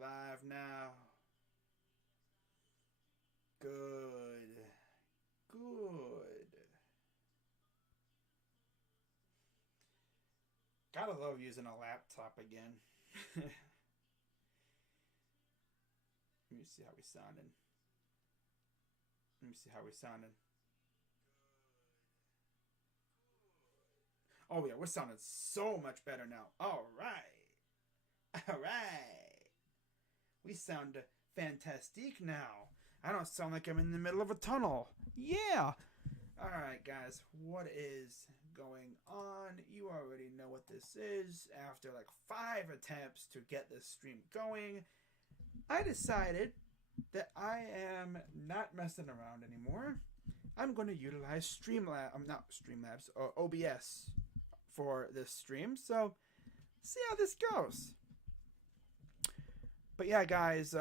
live now. Good. Good. Gotta love using a laptop again. Let me see how we sounding. Let me see how we sounding. Oh yeah, we're sounding so much better now. All right. All right. We sound fantastic now. I don't sound like I'm in the middle of a tunnel. Yeah. All right, guys. What is going on? You already know what this is. After like 5 attempts to get this stream going, I decided that I am not messing around anymore. I'm going to utilize Streamlabs. I'm not Streamlabs, OBS for this stream. So, see how this goes. But yeah, guys,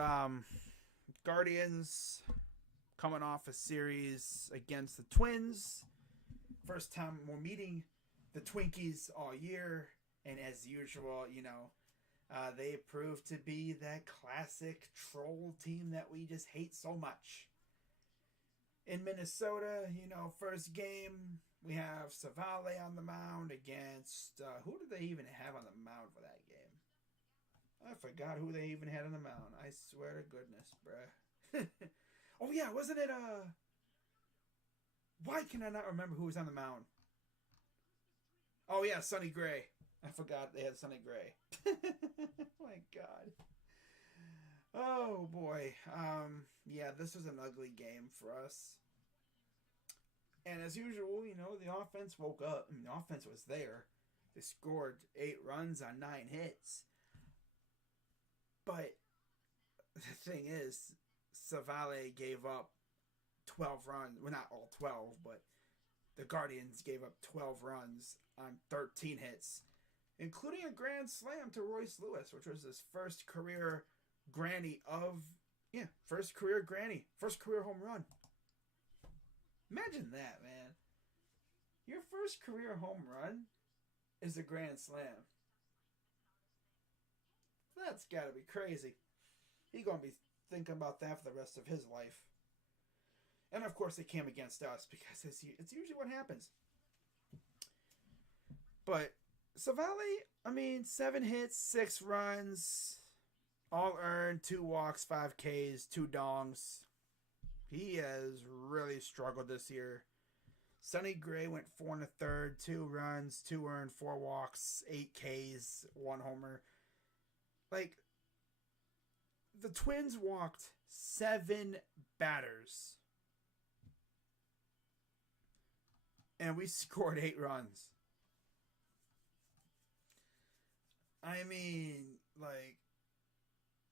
Guardians coming off a series against the Twins. First time we're meeting the Twinkies all year. And as usual, they proved to be that classic troll team that we just hate so much. In Minnesota, first game, we have Savale on the mound against... who did they even have on the mound for that game? I forgot who they even had on the mound. I swear to goodness, bruh. Oh, yeah, wasn't it... Why can I not remember who was on the mound? Oh, yeah, Sonny Gray. I forgot they had Sonny Gray. My God. Oh, boy. Yeah, this was an ugly game for us. And as usual, the offense woke up. The offense was there. They scored 8 runs on 9 hits. But the thing is, Savale gave up 12 runs. Well, not all 12, but the Guardians gave up 12 runs on 13 hits, including a grand slam to Royce Lewis, which was his first career granny first career home run. Imagine that, man. Your first career home run is a grand slam. That's gotta be crazy. He's gonna be thinking about that for the rest of his life. And of course, they came against us because it's usually what happens. But Savale, 7 hits, 6 runs, all earned, 2 walks, 5 Ks, 2 dongs. He has really struggled this year. Sonny Gray went 4 1/3, 2 runs, 2 earned, 4 walks, 8 Ks, 1 homer. Like, the Twins walked 7 batters. And we scored 8 runs.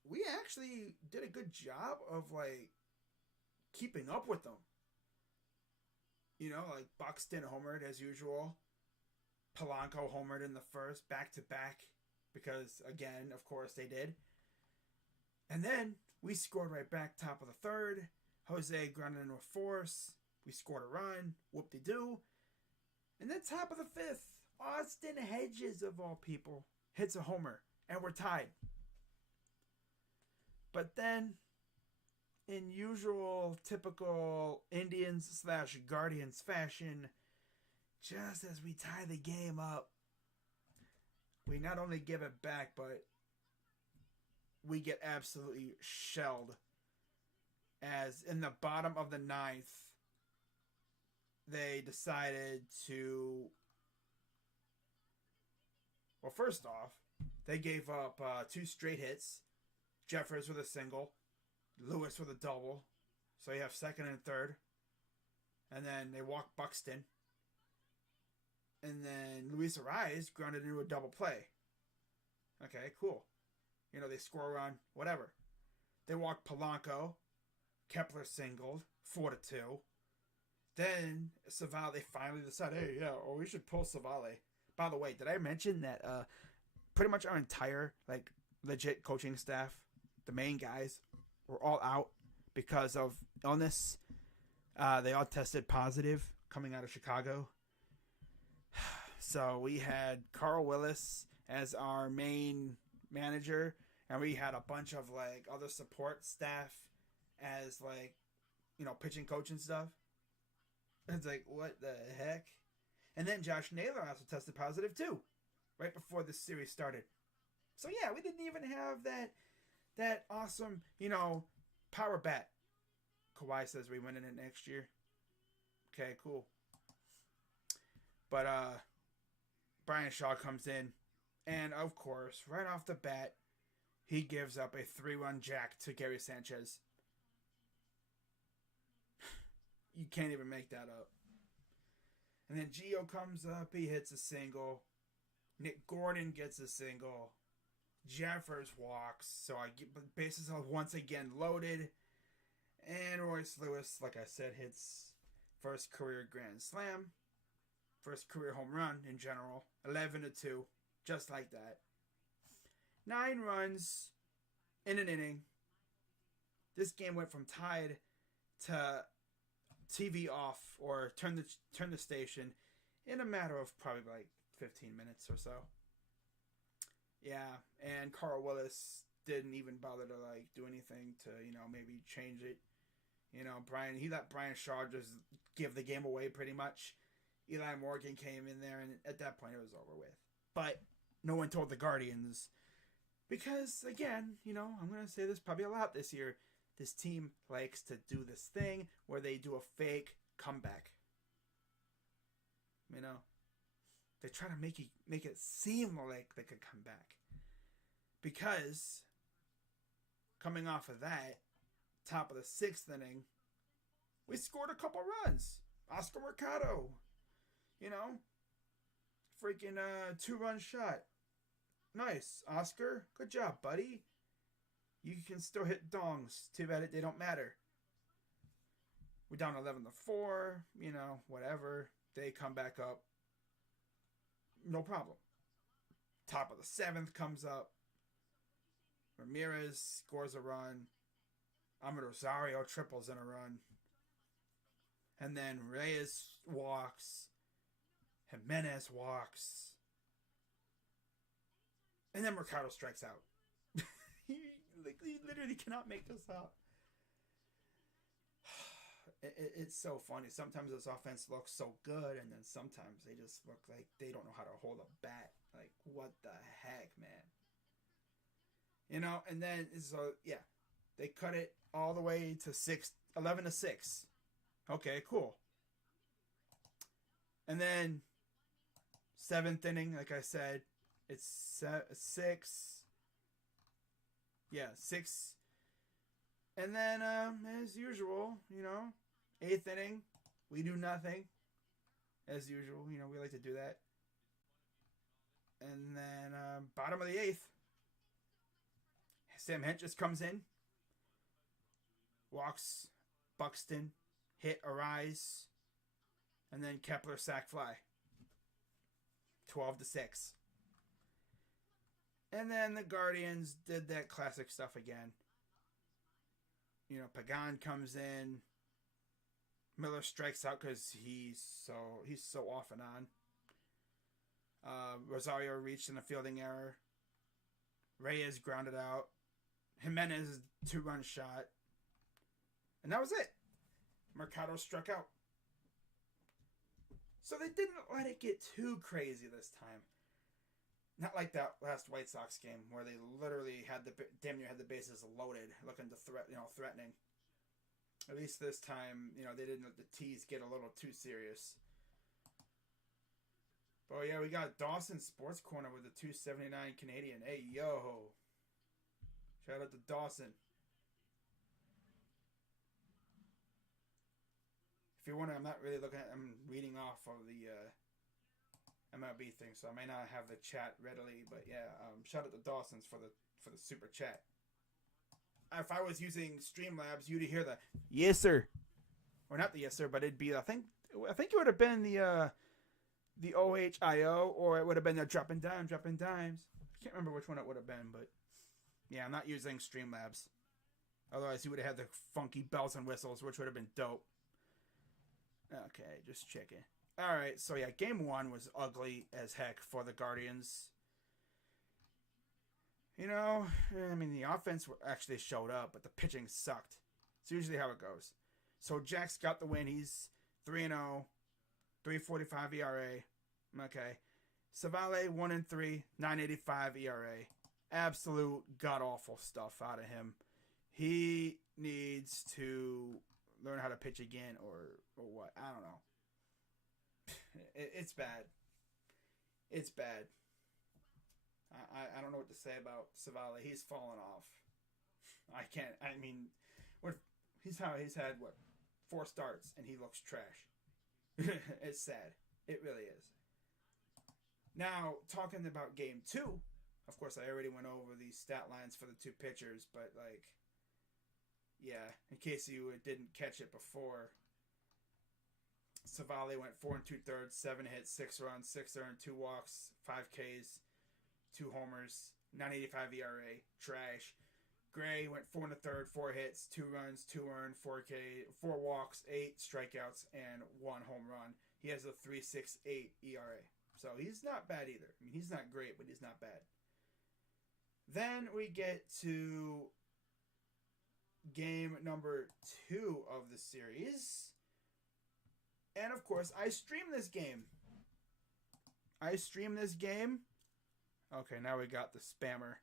We actually did a good job of, keeping up with them. Buxton homered as usual. Polanco homered in the first, back-to-back. Because, again, of course they did. And then we scored right back top of the third. Jose grounded into a force. We scored a run. Whoop-de-doo. And then top of the 5th, Austin Hedges, of all people, hits a homer. And we're tied. But then, in usual, typical Indians/Guardians fashion, just as we tie the game up, we not only give it back, but we get absolutely shelled. As in the bottom of the 9th, they decided to... Well, first off, they gave up 2 straight hits. Jeffers with a single. Lewis with a double. So you have second and third. And then they walked Buxton. And then Luis Ariz grounded into a double play. Okay, cool. They score a run, whatever. They walked Polanco. Kepler singled, 4-2. Then Savale finally decided, we should pull Savale. By the way, did I mention that pretty much our entire, legit coaching staff, the main guys, were all out because of illness? They all tested positive coming out of Chicago. So we had Carl Willis as our main manager, and we had a bunch of like other support staff as like, you know, pitching coach and stuff. It's like, what the heck? And then Josh Naylor also tested positive too, right before the series started. So yeah, we didn't even have that awesome, you know, power bat. Kawhi says we win in it next year. Okay, cool. But Brian Shaw comes in, and of course, right off the bat, he gives up a 3-run jack to Gary Sanchez. You can't even make that up. And then Gio comes up, he hits a single. Nick Gordon gets a single. Jeffers walks, so I get bases are once again loaded. And Royce Lewis, like I said, hits first career grand slam, first career home run in general, 11-2, just like that. 9 runs in an inning. This game went from tied to TV off or turn the station in a matter of probably like 15 minutes or so. Yeah, and Carl Willis didn't even bother to like do anything to, you know, maybe change it. You know, he let Brian Shaw just give the game away pretty much. Eli Morgan came in there, and at that point it was over with. But no one told the Guardians because, again, you know, I'm going to say this probably a lot this year. This team likes to do this thing where they do a fake comeback. You know, they try to make it seem like they could come back. Because coming off of that, top of the 6th inning, we scored a couple runs. Oscar Mercado, you know, freaking 2-run shot. Nice, Oscar. Good job, buddy. You can still hit dongs. Too bad they don't matter. We're down 11-4, you know, whatever. They come back up. No problem. Top of the 7th comes up. Ramirez scores a run. Ahmed Rosario triples in a run. And then Reyes walks. Jimenez walks. And then Mercado strikes out. He literally cannot make this up. It's so funny. Sometimes this offense looks so good, and then sometimes they just look like they don't know how to hold a bat. Like, what the heck, man? You know, and then, so, yeah. They cut it all the way to 11-6. Okay, cool. And then 7th inning, like I said, it's 6. Yeah, 6. And then, as usual, you know, 8th inning, we do nothing. As usual, you know, we like to do that. And then, bottom of the 8th, Sam Hentges comes in, walks Buxton, hit Arise, and then Kepler sack fly. 12-6. And then the Guardians did that classic stuff again. You know, Pagan comes in. Miller strikes out because he's so off and on. Rosario reached in a fielding error. Reyes grounded out. Jimenez 2-run shot. And that was it. Mercado struck out. So they didn't let it get too crazy this time. Not like that last White Sox game where they literally had damn near had the bases loaded, looking to threatening. At least this time, you know, they didn't let the tease get a little too serious. But yeah, we got Dawson Sports Corner with the 279 Canadian. Hey yo, shout out to Dawson. If you're wondering, I'm not really looking at. I'm reading off of the MLB thing, so I may not have the chat readily, but yeah, shout out to Dawson's for the super chat. If I was using Streamlabs, you'd hear the yes sir, or not the yes sir, but it'd be I think it would have been the OHIO, or it would have been the dropping dimes. I can't remember which one it would have been, but yeah, I'm not using Streamlabs. Otherwise, you would have had the funky bells and whistles, which would have been dope. Okay, just checking. Alright, so yeah, game 1 was ugly as heck for the Guardians. You know, I mean, the offense actually showed up, but the pitching sucked. It's usually how it goes. So Jack's got the win. He's 3-0, 3.45 ERA. Okay. Savale 1-3, 9.85 ERA. Absolute god awful stuff out of him. He needs to learn how to pitch again, or what? I don't know. It's bad. It's bad. I don't know what to say about Savale. He's fallen off. I can't. I mean, he's had what, 4 starts and he looks trash. It's sad. It really is. Now, talking about game 2, of course, I already went over the stat lines for the 2 pitchers, but like, yeah, in case you didn't catch it before, Savale went 4 2/3, 7 hits, 6 runs, 6 earned, 2 walks, 5 Ks, 2 homers, 9.85 ERA, trash. Gray went 4 1/3, 4 hits, 2 runs, 2 earned, 4 walks, 8 strikeouts, and 1 home run. He has a 3.68 ERA. So he's not bad either. I mean, he's not great, but he's not bad. Then we get to game number 2 of the series. And of course, I stream this game. Okay, now we got the spammer.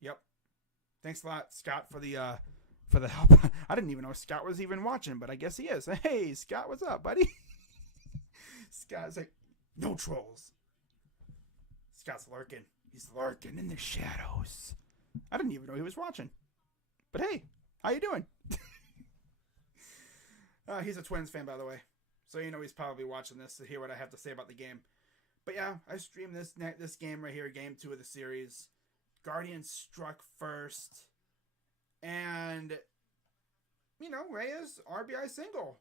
Yep. Thanks a lot, Scott, for the help. I didn't even know Scott was even watching, but I guess he is. Hey, Scott, what's up, buddy? Scott's like, no trolls. Scott's lurking. He's lurking in the shadows. I didn't even know he was watching. But hey, how you doing? He's a Twins fan, by the way. So you know he's probably watching this to hear what I have to say about the game. But yeah, I streamed this game right here, game 2 of the series. Guardians struck first. And, you know, Reyes, RBI single.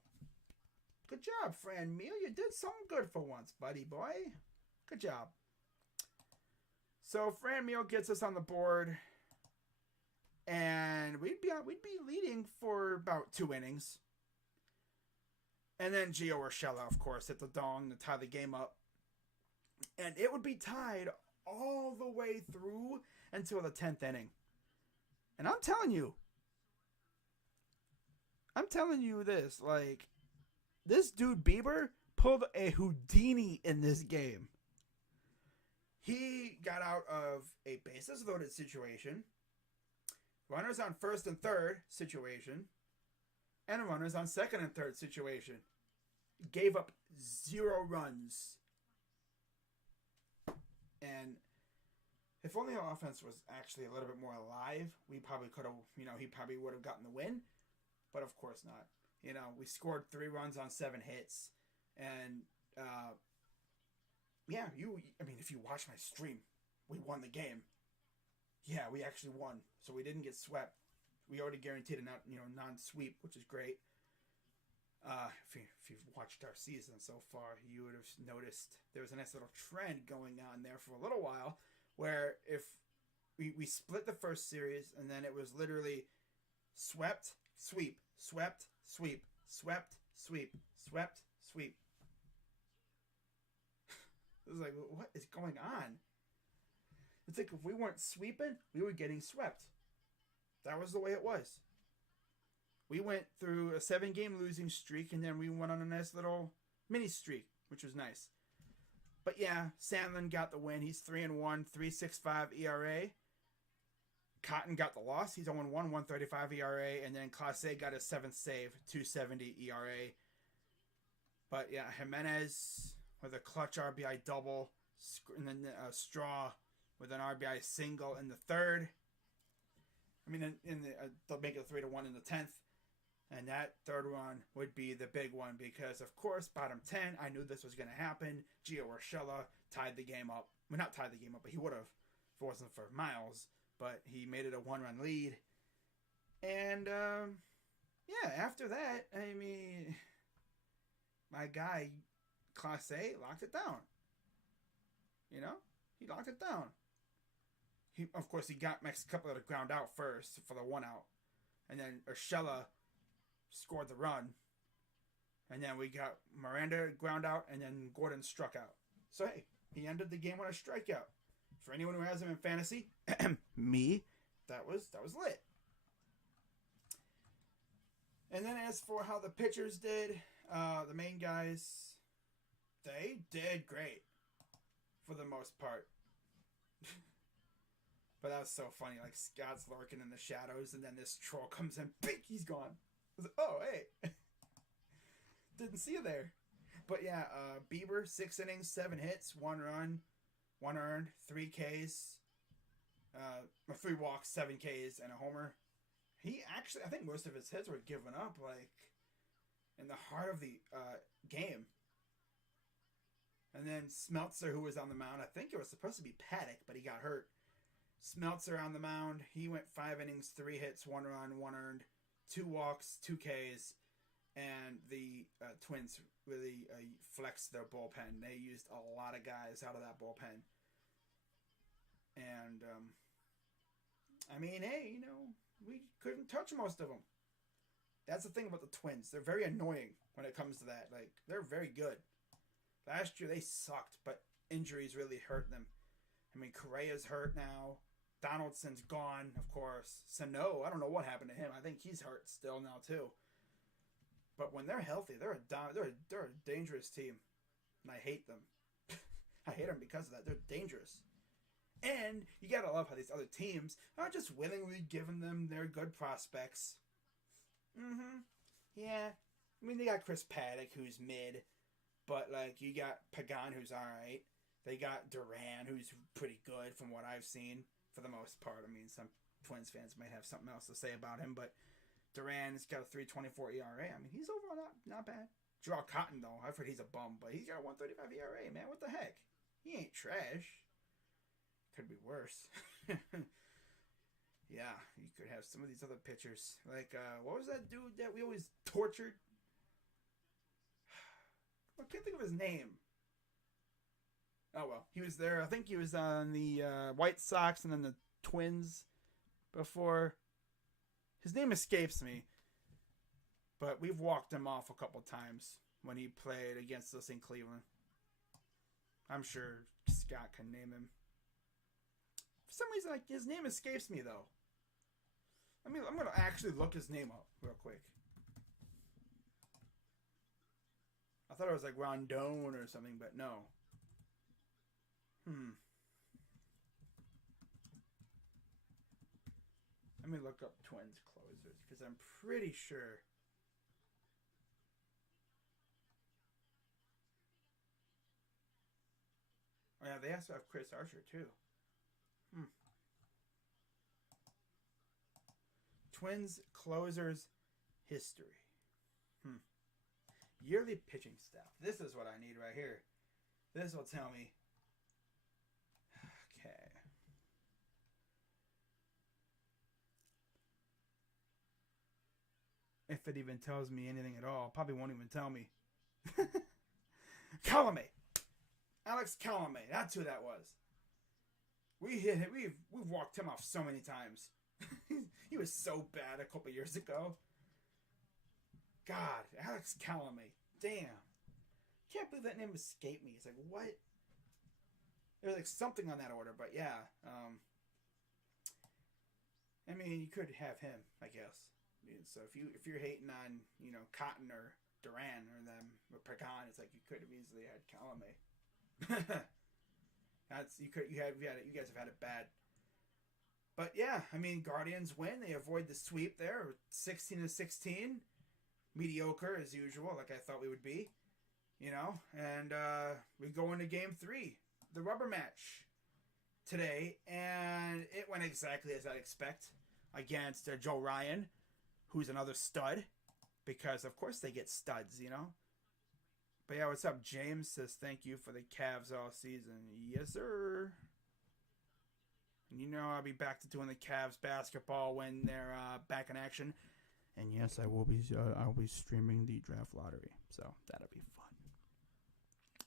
Good job, Fran Meal. You did something good for once, buddy boy. Good job. So Fran Meal gets us on the board. And we'd be leading for about 2 innings. And then Gio Urshela, of course, hit the dong to tie the game up. And it would be tied all the way through until the 10th inning. And I'm telling you this, like, this dude Bieber pulled a Houdini in this game. He got out of a bases loaded situation, runners on first and third situation, and runners on second and third situation. Gave up 0 runs. And if only our offense was actually a little bit more alive, we probably could have, he probably would have gotten the win. But of course not. We scored 3 runs on 7 hits. And, if you watch my stream, we won the game. Yeah, we actually won. So we didn't get swept. We already guaranteed a non-sweep, which is great. If you've watched our season so far, you would have noticed there was a nice little trend going on there for a little while, where if we split the first series, and then it was literally swept, sweep, swept, sweep, swept, sweep, swept, sweep. It was like, what is going on? It's like if we weren't sweeping, we were getting swept. That was the way it was. We went through a 7-game losing streak, and then we went on a nice little mini streak, which was nice. But yeah, Sandlin got the win. He's 3-1, 3.65 ERA. Cotton got the loss. He's 0-1, 1.35 ERA. And then Clase got his 7th save, 2.70 ERA. But yeah, Jimenez with a clutch RBI double, and then Straw with an RBI single in the 3rd. They'll make it 3-1 in the 10th. And that 3rd one would be the big one because, of course, bottom 10, I knew this was going to happen. Gio Urshela tied the game up. Well, not tied the game up, but he would have if it wasn't for Miles. But he made it a 1-run lead. And, after that, my guy, Class A, locked it down. He locked it down. Of course, he got Max couple of the ground out first for the 1-out. And then Urshela scored the run. And then we got Miranda ground out, and then Gordon struck out. So, hey, he ended the game with a strikeout. For anyone who has him in fantasy, me, that was lit. And then as for how the pitchers did, the main guys, they did great for the most part. But that was so funny. Like, Scott's lurking in the shadows, and then this troll comes in. Bink, he's gone. I was like, oh, hey. Didn't see you there. But yeah, Bieber, 6 innings, 7 hits, 1 run, 1 earned, 3 Ks, 3 walks, 7 Ks, and a homer. He actually, I think most of his hits were given up, like, in the heart of the game. And then Smeltzer, who was on the mound, I think it was supposed to be Paddock, but he got hurt. Smeltzer on the mound. He went 5 innings, 3 hits, 1 run, 1 earned, 2 walks, 2 Ks. And the Twins really flexed their bullpen. They used a lot of guys out of that bullpen. And, I mean, hey, you know, we couldn't touch most of them. That's the thing about the Twins. They're very annoying when it comes to that. Like, they're very good. Last year, they sucked, but injuries really hurt them. I mean, Correa's hurt now. Donaldson's gone, of course. Sano, I don't know what happened to him. I think he's hurt still now, too. But when they're healthy, they're a dangerous team. And I hate them. I hate them because of that. They're dangerous. And you gotta love how these other teams are just willingly giving them their good prospects. Yeah. I mean, they got Chris Paddock, who's mid. But, like, you got Pagan, who's alright. They got Duran, who's pretty good from what I've seen, for the most part. I mean, some Twins fans might have something else to say about him, but Duran's got a 3.24 ERA. I mean, he's overall not bad. Jarrell Cotton, though, I've heard he's a bum, but he's got a 1.35 ERA, man. What the heck? He ain't trash. Could be worse. Yeah, you could have some of these other pitchers. Like, what was that dude that we always tortured? I can't think of his name. Oh, well. He was there. I think he was on the White Sox and then the Twins before. His name escapes me. But we've walked him off a couple times when he played against us in Cleveland. I'm sure Scott can name him. For some reason, like, his name escapes me, though. I mean, I'm going to actually look his name up real quick. I thought it was like Rondon or something, but no. Let me look up Twins closers, because I'm pretty sure. Oh, yeah, they also have Chris Archer, too. Twins closers history. Yearly pitching staff. This is what I need right here. This will tell me. Okay. If it even tells me anything at all. Probably won't even tell me. Colomé. Alex Colomé. That's who that was. We've walked him off so many times. He was so bad a couple years ago. God, Alex Colomé. Damn. Can't believe that name escaped me. It's like, what? There's like something on that order, but yeah. I mean, you could have him, I guess. So if you're hating on, you know, Cotton or Duran or them or Pagan, it's like you could have easily had Colomé. You guys have had it bad. But yeah, I mean, Guardians win. They avoid the sweep there, 16-16. Mediocre as usual, like I thought we would be, you know. And we go into Game 3, the rubber match today, and it went exactly as I'd expect against Joe Ryan, who's another stud, because of course they get studs, you know. But yeah, what's up? James says thank you for the Cavs all season. Yes, sir. And you know I'll be back to doing the Cavs basketball when they're back in action. And yes, I will be streaming the draft lottery, so that'll be fun.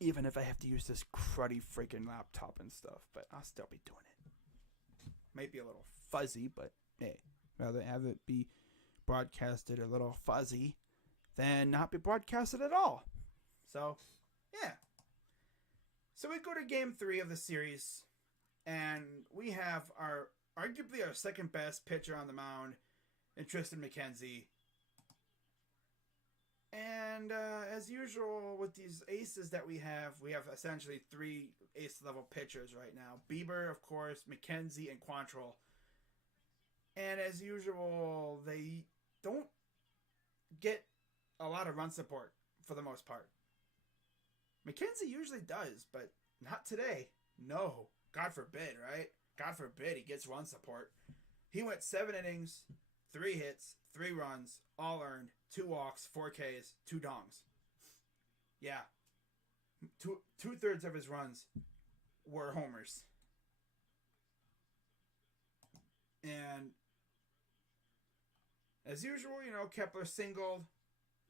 Even if I have to use this cruddy freaking laptop and stuff, but I'll still be doing it. Might be a little fuzzy, but hey, rather have it be broadcasted a little fuzzy than not be broadcasted at all. So, yeah. So we go to Game 3 of the series, And we have arguably our second best pitcher on the mound in Tristan McKenzie. And as usual with these aces that we have essentially 3 ace-level pitchers right now. Bieber, of course, McKenzie, and Quantrill. And as usual, they don't get a lot of run support for the most part. McKenzie usually does, but not today. No. God forbid, right? God forbid he gets run support. He went 7 innings, 3 hits, 3 runs, all earned, 2 walks, 4 Ks, 2 dongs. Yeah. Two-thirds of his runs were homers. And as usual, Kepler singled.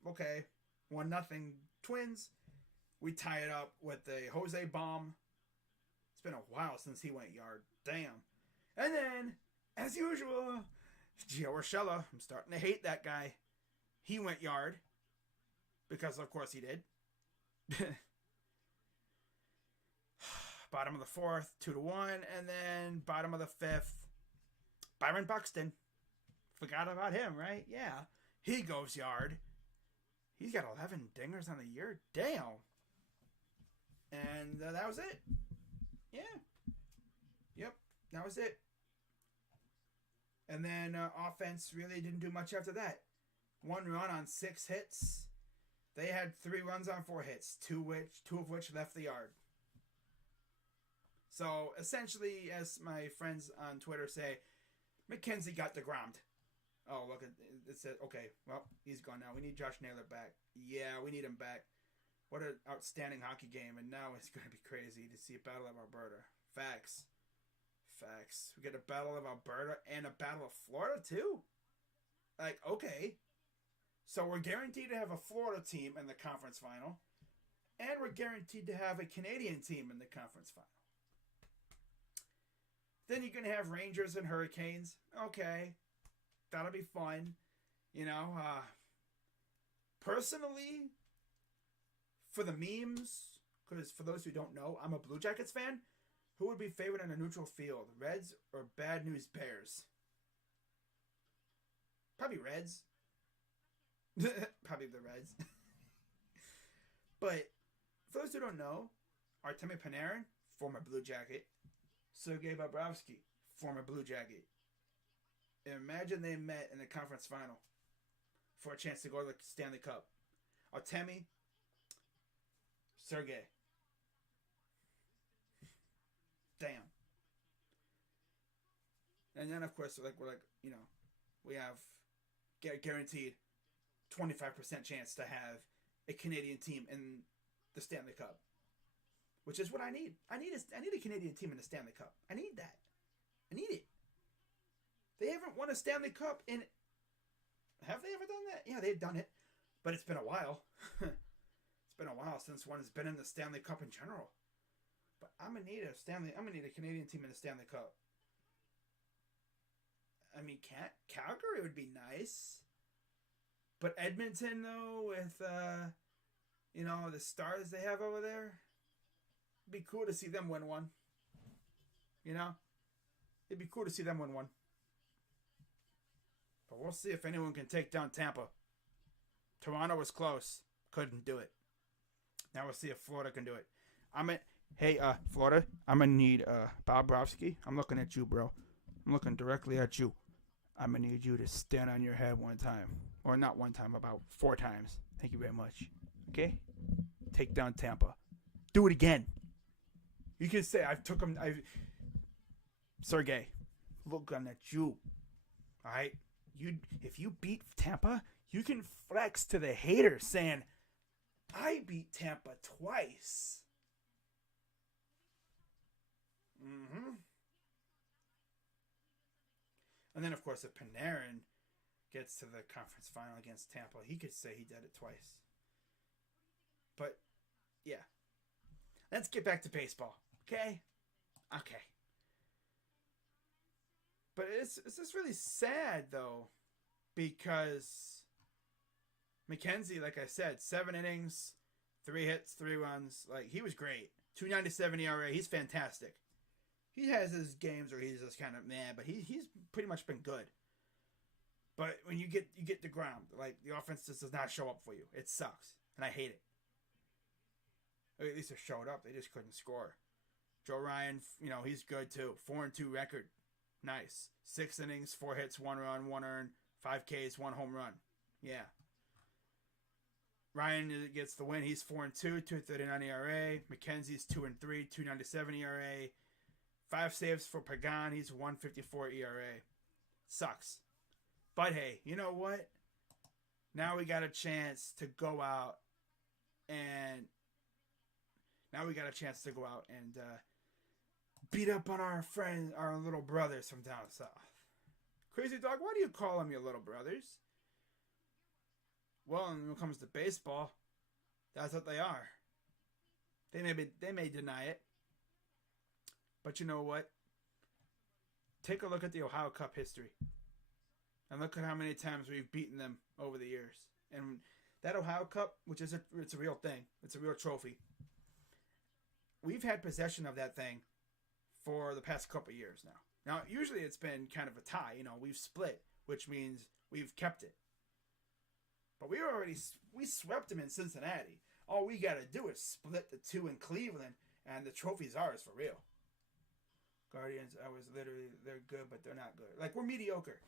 Okay. 1-0 Twins. We tie it up with a Jose bomb. It's been a while since he went yard. Damn. And then, as usual, Gio Urshela. I'm starting to hate that guy. He went yard. Because, of course, he did. Bottom of the 4th, 2-1. And then, bottom of the 5th, Byron Buxton. Forgot about him, right? Yeah. He goes yard. He's got 11 dingers on the year. Damn. And that was it. Yeah. Yep. That was it. And then offense really didn't do much after that. 1 run on 6 hits. They had 3 runs on 4 hits, 2 of which left the yard. So essentially, as my friends on Twitter say, McKenzie got DeGrommed. Oh, look, it said, okay, well, he's gone now. We need Josh Naylor back. Yeah, we need him back. What an outstanding hockey game. And now it's going to be crazy to see a Battle of Alberta. Facts. We get a Battle of Alberta and a Battle of Florida, too? Like, okay. So we're guaranteed to have a Florida team in the conference final. And we're guaranteed to have a Canadian team in the conference final. Then you're going to have Rangers and Hurricanes. Okay. That'll be fun. Personally, for the memes, because for those who don't know, I'm a Blue Jackets fan. Who would be favored on a neutral field? Reds or Bad News Bears? Probably Reds. Probably the Reds. But for those who don't know, Artemi Panarin, former Blue Jacket. Sergei Bobrovsky, former Blue Jacket. Imagine they met in the conference final for a chance to go to the Stanley Cup. Artemi, Sergei. Damn. And then, of course, we have guaranteed 25% chance to have a Canadian team in the Stanley Cup, which is what I need. I need a Canadian team in the Stanley Cup. I need that. I need it. They haven't won a Stanley Cup in... Have they ever done that? Yeah, they've done it. But it's been a while. It's been a while since one has been in the Stanley Cup in general. But I'm gonna need a Canadian team in the Stanley Cup. I mean, Calgary would be nice. But Edmonton, though, with the stars they have over there, it'd be cool to see them win one. It'd be cool to see them win one. But we'll see if anyone can take down Tampa. Toronto was close. Couldn't do it. Now we'll see if Florida can do it. Hey, Florida, I'm going to need Bobrovsky. I'm looking at you, bro. I'm looking directly at you. I'm going to need you to stand on your head one time. Or not one time, about 4 times. Thank you very much. Okay? Take down Tampa. Do it again. You can say, Sergey, looking at you. All right? If you beat Tampa, you can flex to the haters saying, I beat Tampa twice. Mm-hmm. And then, of course, if Panarin gets to the conference final against Tampa, he could say he did it twice. But, yeah. Let's get back to baseball. Okay? Okay. But it's just really sad, though, because McKenzie, like I said, 7 innings, 3 hits, 3 runs. Like, he was great. 2.97 ERA. He's fantastic. He has his games where he's just kind of meh, but he's pretty much been good. But when you get the ground, like the offense just does not show up for you. It sucks, and I hate it. Or at least it showed up. They just couldn't score. Joe Ryan, he's good too. 4-2 record, nice. 6 innings, 4 hits, 1 run, 1 earned, 5 Ks, 1 home run. Yeah. Ryan gets the win. He's 4-2, 2.39 ERA. McKenzie's 2-3, 2.97 ERA. 5 saves for Pagan. He's 1.54 ERA. Sucks. But hey, you know what? Now we got a chance to go out and beat up on our friends, our little brothers from down south. Crazy Dog, why do you call them your little brothers? Well, when it comes to baseball, that's what they are. They may deny it, but you know what? Take a look at the Ohio Cup history, and look at how many times we've beaten them over the years. And that Ohio Cup, which is it's a real thing, it's a real trophy. We've had possession of that thing for the past couple of years now. Now, usually it's been kind of a tie. We've split, which means we've kept it. But we swept them in Cincinnati. All we got to do is split the 2 in Cleveland, and the trophy's ours for real. Guardians, they're good, but they're not good. Like, we're mediocre.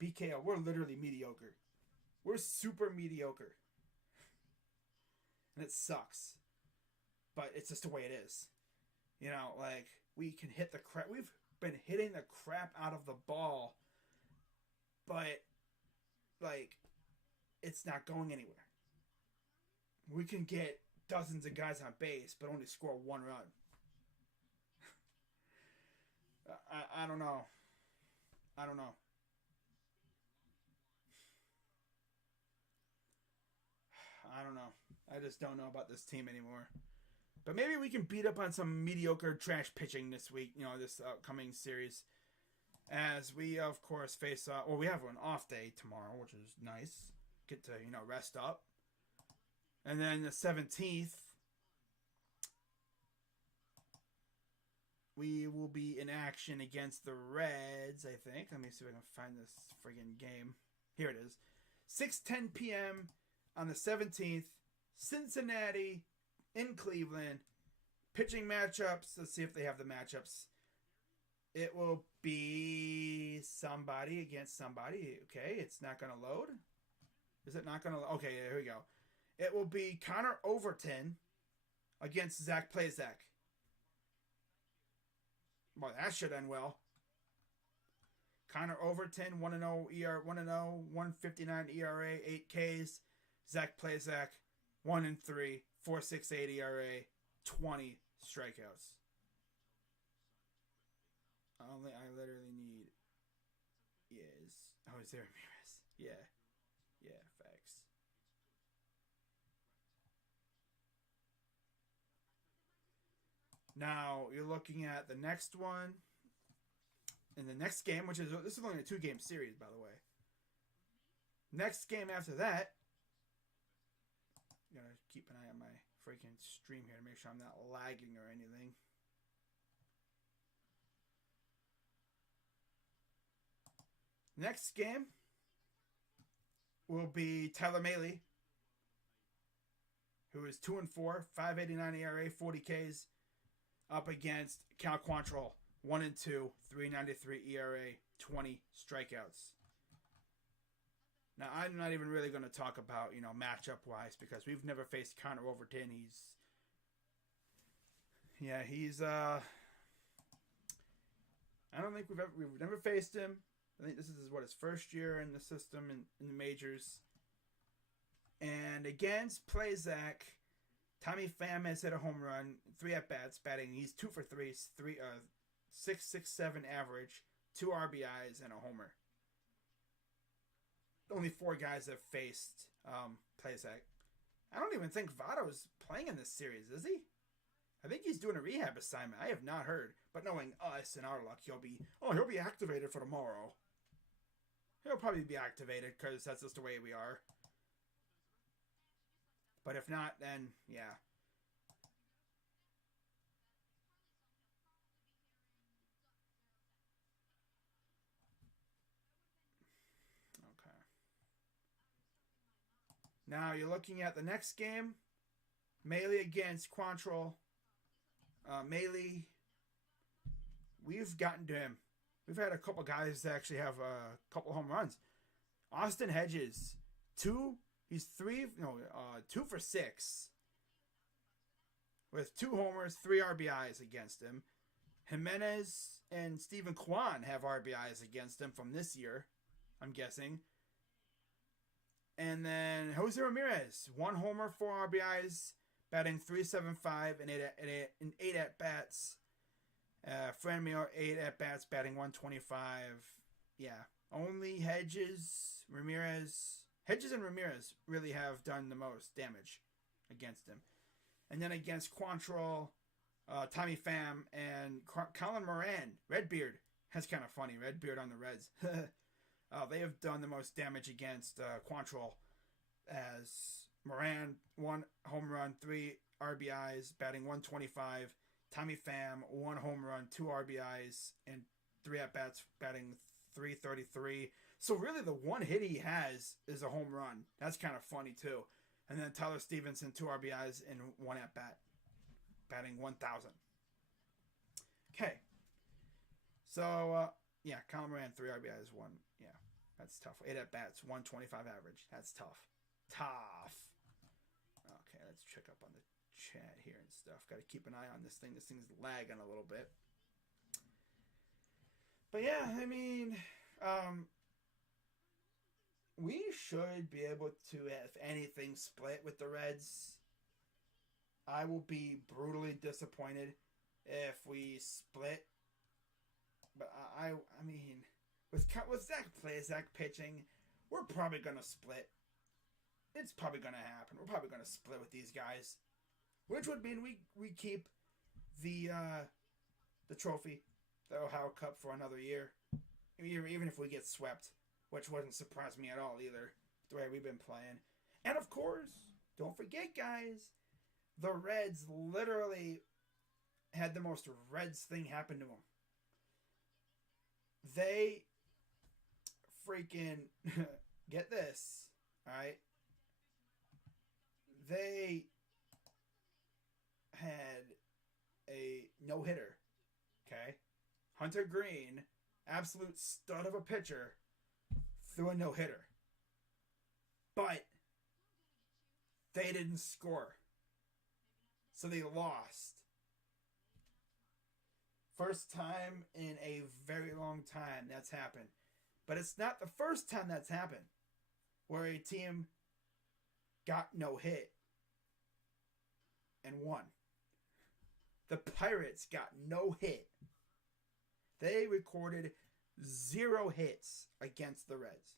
BKO, we're literally mediocre. We're super mediocre. And it sucks. But it's just the way it is. Like, we can hit the crap. We've been hitting the crap out of the ball. But, like, it's not going anywhere. We can get dozens of guys on base, but only score 1 run. I don't know. I don't know. I just don't know about this team anymore. But maybe we can beat up on some mediocre trash pitching this week, this upcoming series. As we, of course, face we have an off day tomorrow, which is nice. Get to, rest up. And then the 17th, we will be in action against the Reds, I think. Let me see if I can find this friggin' game. Here it is. 6:10 p.m. on the 17th, Cincinnati in Cleveland. Pitching matchups. Let's see if they have the matchups. It will be somebody against somebody. Okay, it's not going to load. Is it not going to? Okay, here we go. It will be Connor Overton against Zach Plazak. Well, that should end well. Connor Overton, 1-0 ER, 1-0, 1.59 ERA, 8 Ks. Zach Plazak, 1-3, 4.68 ERA, 20 strikeouts. I literally need is there Ramirez? Yeah, facts. Now you're looking at the next one. In the next game, this is only a 2-game series, by the way. Next game after that, gotta keep an eye on my freaking stream here to make sure I'm not lagging or anything. Next game will be Tyler Mahle, who is 2-4, 5.89 ERA, 40 Ks, up against Cal Quantrill, 1-2, 3.93 ERA, 20 strikeouts. Now, I'm not even really going to talk about, matchup-wise, because we've never faced Connor Overton. He's I don't think we've never faced him. I think this is his first year in the system in the majors. And against Plazak, Tommy Pham has hit a home run, 3 at-bats batting. He's 2 for 3, 6.67 average, 2 RBIs, and a homer. Only 4 guys have faced Plazak. I don't even think Votto's playing in this series, is he? I think he's doing a rehab assignment. I have not heard. But knowing us and our luck, he'll be activated for tomorrow. He'll probably be activated because that's just the way we are. But if not, then, yeah. Now you're looking at the next game. Melee against Quantrill. Melee, we've gotten to him. We've had a couple guys that actually have a couple home runs. Austin Hedges, 2 for 6. With 2 homers, 3 RBIs against him. Jimenez and Stephen Kwan have RBIs against him from this year, I'm guessing. And then Jose Ramirez, 1 homer, 4 RBIs, batting .375 and 8 at-bats. Franmil, 8 at-bats, batting .125. Yeah, only Hedges and Ramirez really have done the most damage against him. And then against Quantrill, Tommy Pham and Colin Moran, Redbeard. That's kind of funny, Redbeard on the Reds. They have done the most damage against Quantrill, as Moran, 1 home run, 3 RBIs, batting .125. Tommy Pham, 1 home run, 2 RBIs, and 3 at-bats, batting .333. So really the one hit he has is a home run. That's kind of funny too. And then Tyler Stevenson, 2 RBIs and 1 at-bat, batting 1,000. Okay. So, Colin Moran, 3 RBIs, 1. Yeah, that's tough. 8 at-bats, 125 average. That's tough. Okay, let's check up on the chat here and stuff. Got to keep an eye on this thing. This thing's lagging a little bit. But yeah, I mean, we should be able to, if anything, split with the Reds. I will be brutally disappointed if we split. But I mean, with Zach pitching, we're probably gonna split. It's probably gonna happen. We're probably gonna split with these guys, which would mean we keep the trophy, the Ohio Cup, for another year, even if we get swept, which wouldn't surprise me at all either, the way we've been playing. And of course, don't forget, guys, the Reds literally had the most Reds thing happen to them. They freaking get this, alright? They had a no-hitter, okay? Hunter Green, absolute stud of a pitcher, threw a no-hitter. But they didn't score. So they lost. First time in a very long time that's happened. But it's not the first time that's happened where a team got no hit and won. The Pirates got no hit. They recorded 0 hits against the Reds.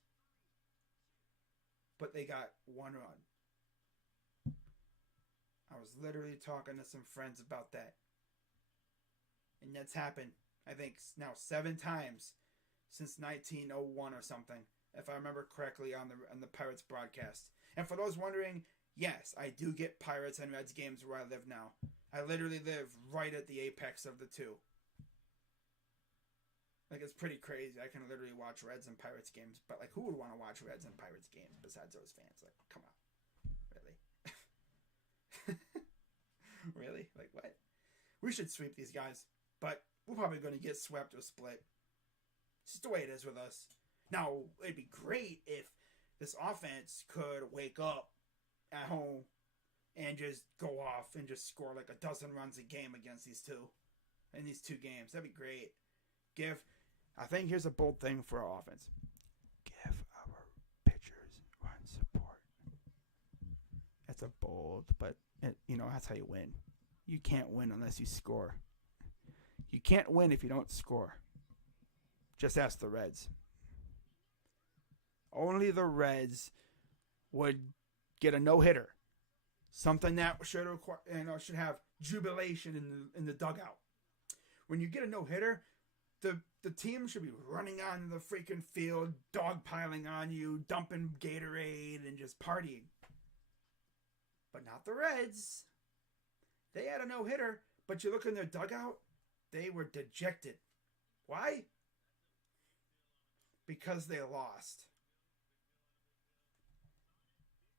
But they got 1 run. I was literally talking to some friends about that. And that's happened, I think, now 7 times since 1901 or something, if I remember correctly on the Pirates broadcast. And for those wondering, yes, I do get Pirates and Reds games where I live now. I literally live right at the apex of the two. Like, it's pretty crazy. I can literally watch Reds and Pirates games, but like, who would want to watch Reds and Pirates games besides those fans? Like, come on. Really? Really? Like, what? We should sweep these guys, but we're probably going to get swept or split. It's just the way it is with us. Now, it'd be great if this offense could wake up at home and just go off and just score like 12 runs a game against these two. In these 2 games. That'd be great. I think here's a bold thing for our offense. Give our pitchers run support. That's a bold, but that's how you win. You can't win unless you score. You can't win if you don't score. Just ask the Reds. Only the Reds would get a no-hitter. Something that should have jubilation in the dugout. When you get a no-hitter, the team should be running on the freaking field, dogpiling on you, dumping Gatorade, and just partying. But not the Reds. They had a no-hitter, but you look in their dugout, they were dejected. Why? Because they lost.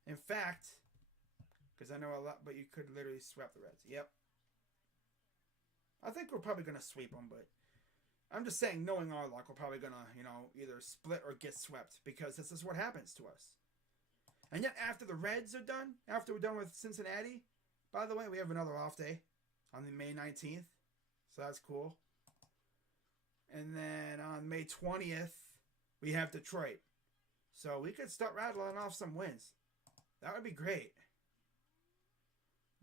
In fact, because I know a lot, but you could literally sweep the Reds. Yep. I think we're probably going to sweep them, but I'm just saying, knowing our luck, we're probably going to, either split or get swept because this is what happens to us. And yet, after the Reds are done, after we're done with Cincinnati, by the way, we have another off day on the May 19th, so that's cool. And then on May 20th, we have Detroit. So we could start rattling off some wins. That would be great.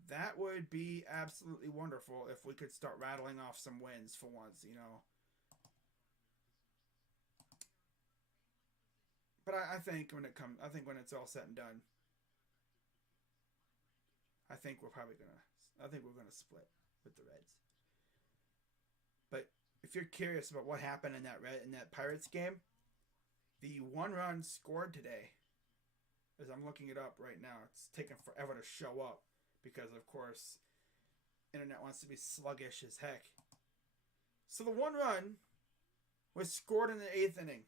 That would be absolutely wonderful if we could start rattling off some wins for once, But I think when it's all said and done, I think we're gonna split with the Reds. But if you're curious about what happened in that Pirates game, the 1 run scored today, as I'm looking it up right now, it's taken forever to show up because, of course, internet wants to be sluggish as heck. So the 1 run was scored in the 8th inning.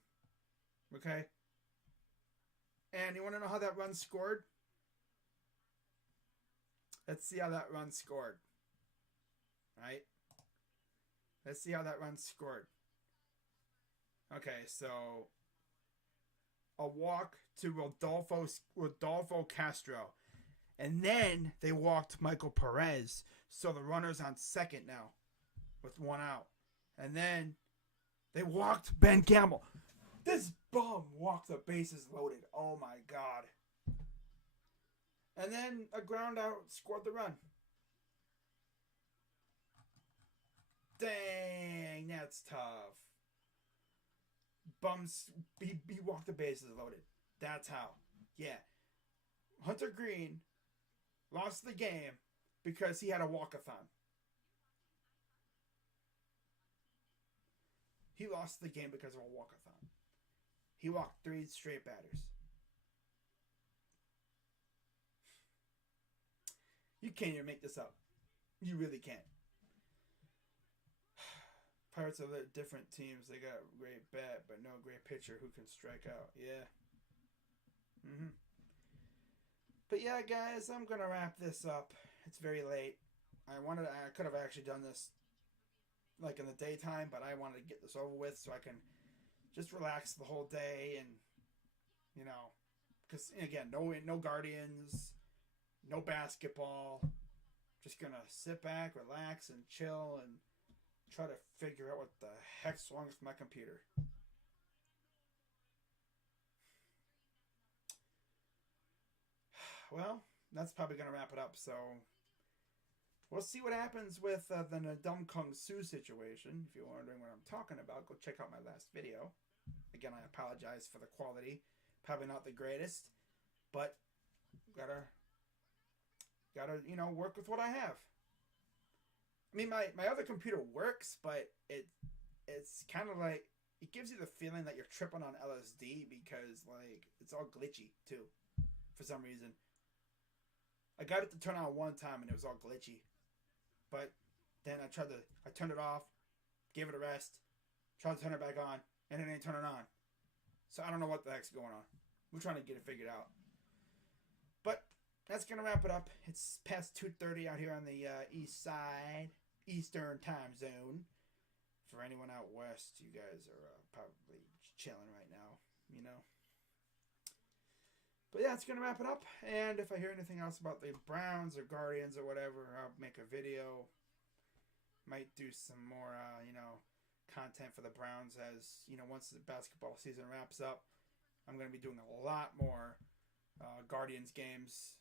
Okay? And you want to know how that run scored? Let's see how that run scored. Right? Let's see how that run scored. Okay, so a walk to Rodolfo Castro. And then they walked Michael Perez. So the runner's on second now with 1 out. And then they walked Ben Gamble. This bum walked the bases loaded. Oh my God. And then a ground out scored the run. Dang, that's tough. He walked the bases loaded. That's how. Yeah. Hunter Green lost the game because he had a walkathon. He lost the game because of a walkathon. He walked 3 straight batters. You can't even make this up. You really can't. Pirates are different teams. They got a great bat, but no great pitcher who can strike out. Yeah. But yeah, guys, I'm gonna wrap this up. It's very late. I could have actually done this like in the daytime, but I wanted to get this over with so I can just relax the whole day and, because again, no Guardians, no basketball. Just gonna sit back, relax, and chill, and try to figure out what the heck's wrong with my computer. Well, that's probably gonna wrap it up. So we'll see what happens with the Nadum Kung Su situation. If you're wondering what I'm talking about, go check out my last video. Again, I apologize for the quality. Probably not the greatest, but gotta work with what I have. I mean, my other computer works, but it's kind of like, it gives you the feeling that you're tripping on LSD because, like, it's all glitchy, too, for some reason. I got it to turn on one time, and it was all glitchy. But then I turned it off, gave it a rest, tried to turn it back on, and it ain't turning on. So I don't know what the heck's going on. We're trying to get it figured out. But that's going to wrap it up. It's past 2:30 out here on the east side, Eastern time zone. For anyone out west, you guys are probably chilling right now, But yeah, it's going to wrap it up. And if I hear anything else about the Browns or Guardians or whatever, I'll make a video. Might do some more, content for the Browns as, once the basketball season wraps up. I'm going to be doing a lot more Guardians games.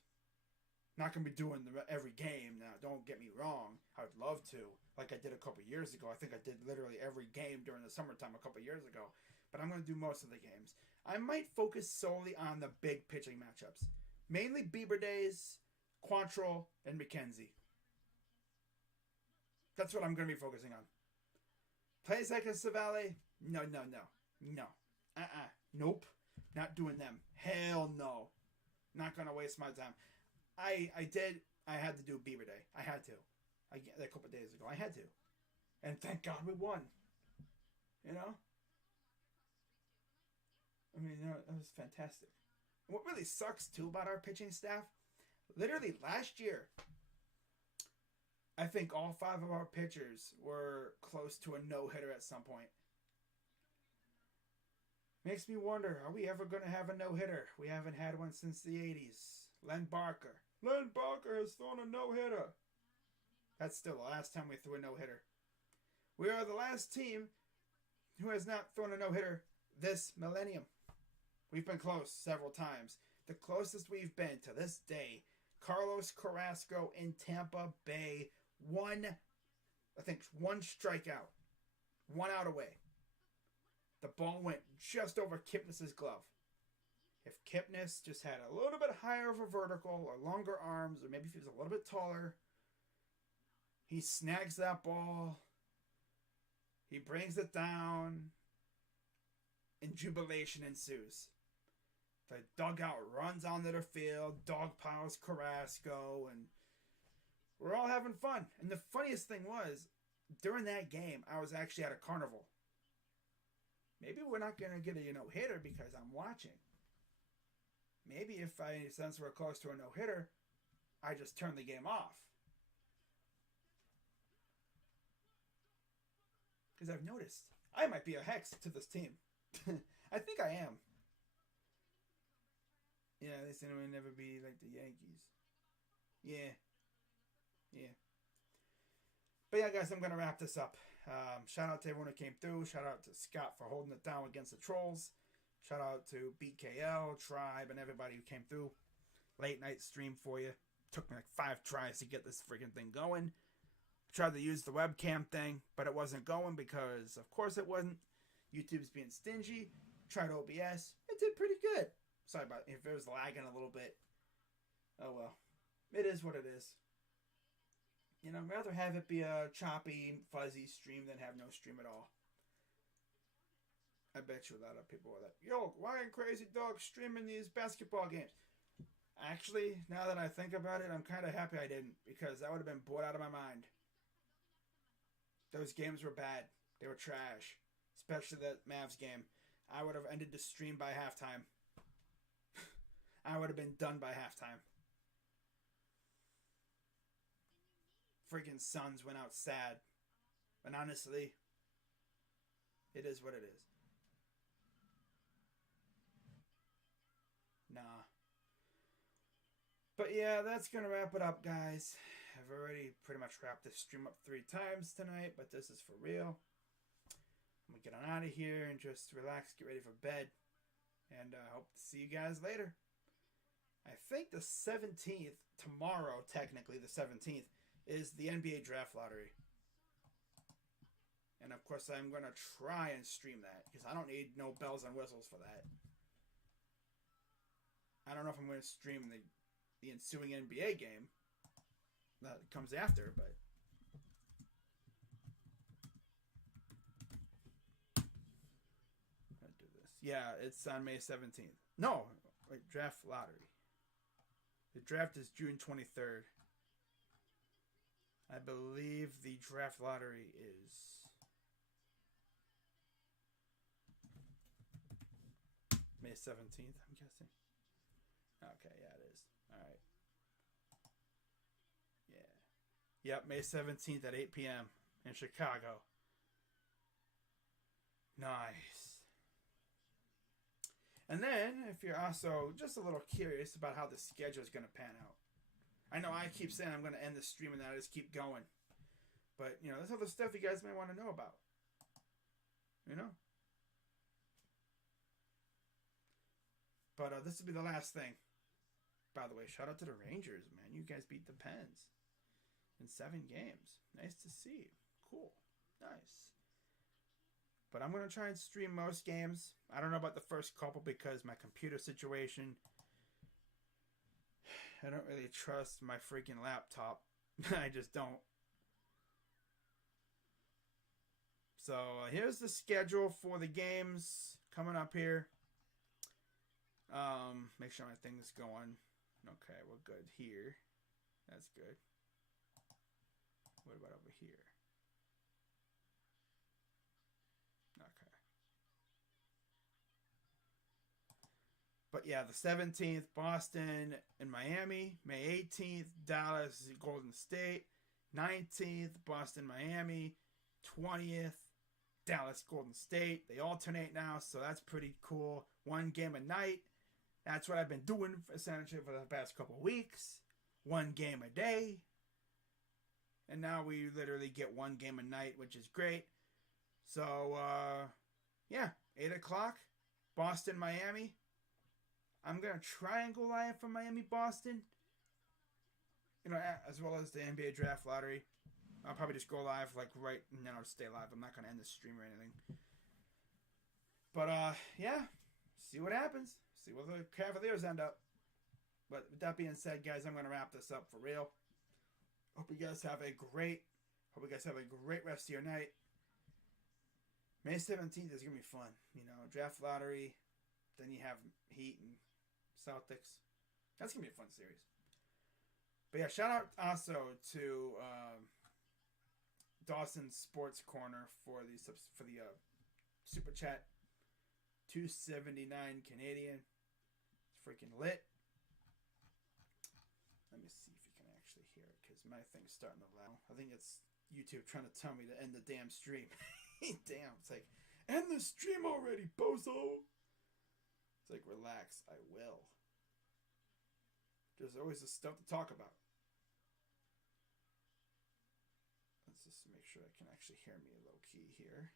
Not going to be doing every game now. Don't get me wrong. I would love to, like I did a couple years ago. I think I did literally every game during the summertime a couple years ago. But I'm going to do most of the games. I might focus solely on the big pitching matchups. Mainly Bieber Days, Quantrill, and McKenzie. That's what I'm going to be focusing on. Plays like a Savale? No. Nope. Not doing them. Hell no. Not going to waste my time. I had to do Bieber Day. I had to. A couple of days ago. I had to. And thank God we won. I mean, it was fantastic. What really sucks too about our pitching staff, literally last year, I think all 5 of our pitchers were close to a no-hitter at some point. Makes me wonder, are we ever going to have a no-hitter? We haven't had one since the 80s. Len Barker. Len Barker has thrown a no-hitter. That's still the last time we threw a no-hitter. We are the last team who has not thrown a no-hitter this millennium. We've been close several times. The closest we've been to this day, Carlos Carrasco in Tampa Bay, one strikeout, 1 out away. The ball went just over Kipnis' glove. If Kipnis just had a little bit higher of a vertical or longer arms, or maybe if he was a little bit taller, he snags that ball. He brings it down, and jubilation ensues. The dugout runs onto the field, dog piles Carrasco, and we're all having fun. And the funniest thing was, during that game, I was actually at a carnival. Maybe we're not going to get a no-hitter because I'm watching. Maybe since we're close to a no-hitter, I just turn the game off. Because I've noticed I might be a hex to this team. I think I am. Yeah, they said it would never be like the Yankees. Yeah. But yeah, guys, I'm going to wrap this up. Shout out to everyone who came through. Shout out to Scott for holding it down against the Trolls. Shout out to BKL, Tribe, and everybody who came through. Late night stream for you. Took me like 5 tries to get this freaking thing going. Tried to use the webcam thing, but it wasn't going because, of course, it wasn't. YouTube's being stingy. Tried OBS. It did pretty good. Sorry about if it was lagging a little bit. Oh well. It is what it is. I'd rather have it be a choppy, fuzzy stream than have no stream at all. I bet you a lot of people are like, yo, why ain't Crazy Dog streaming these basketball games? Actually, now that I think about it, I'm kind of happy I didn't, because I would have been bored out of my mind. Those games were bad. They were trash. Especially that Mavs game. I would have ended the stream by halftime. I would have been done by halftime. Freaking Suns went out sad. And honestly, it is what it is. Nah. But yeah, that's going to wrap it up, guys. I've already pretty much wrapped this stream up 3 times tonight, but this is for real. I'm going to get on out of here and just relax, get ready for bed. And I hope to see you guys later. I think the 17th, tomorrow, technically the 17th, is the NBA Draft Lottery. And of course I'm going to try and stream that, because I don't need no bells and whistles for that. I don't know if I'm going to stream the ensuing NBA game that comes after, but I'll do this. Yeah, it's on May 17th. No, wait, Draft Lottery. The draft is June 23rd. I believe the draft lottery is May 17th, I'm guessing. Okay, yeah, it is. Alright. Yeah. Yep, May 17th at 8 p.m. in Chicago. Nice. And then, if you're also just a little curious about how the schedule is going to pan out. I know I keep saying I'm going to end the stream and then I just keep going. But, there's other stuff you guys may want to know about. But this will be the last thing. By the way, shout out to the Rangers, man. You guys beat the Pens in 7 games. Nice to see. Cool. Nice. But I'm going to try and stream most games. I don't know about the first couple because my computer situation... I don't really trust my freaking laptop. I just don't. So here's the schedule for the games coming up here. Make sure my thing's going. Okay, we're good here. That's good. What about over here? Okay. But yeah, the 17th, Boston and Miami. May 18th, Dallas, Golden State. 19th, Boston, Miami. 20th, Dallas, Golden State. They alternate now, so that's pretty cool. One game a night. That's what I've been doing essentially for the past couple of weeks. One game a day. And now we literally get one game a night, which is great. So, yeah, 8 o'clock, Boston, Miami. I'm going to try and go live from Miami, Boston. You know, as well as the NBA Draft Lottery. I'll probably just go live, like, right now to stay live. I'm not going to end the stream or anything. But, yeah, see what happens. See where the Cavaliers end up. But with that being said, guys, I'm going to wrap this up for real. Hope you guys have a great rest of your night. May 17th is going to be fun. You know, Draft Lottery. Then you have Heat and Celtics. That's going to be a fun series. But yeah, shout out also to Dawson's Sports Corner for the super chat. $2.79 Canadian. It's freaking lit. Let me see if you can actually hear it, because my thing's starting to lag. I think it's YouTube trying to tell me to end the damn stream. Damn, it's like, end the stream already, bozo! It's like, relax, I will. There's always this stuff to talk about. Let's just make sure I can actually hear me low key here.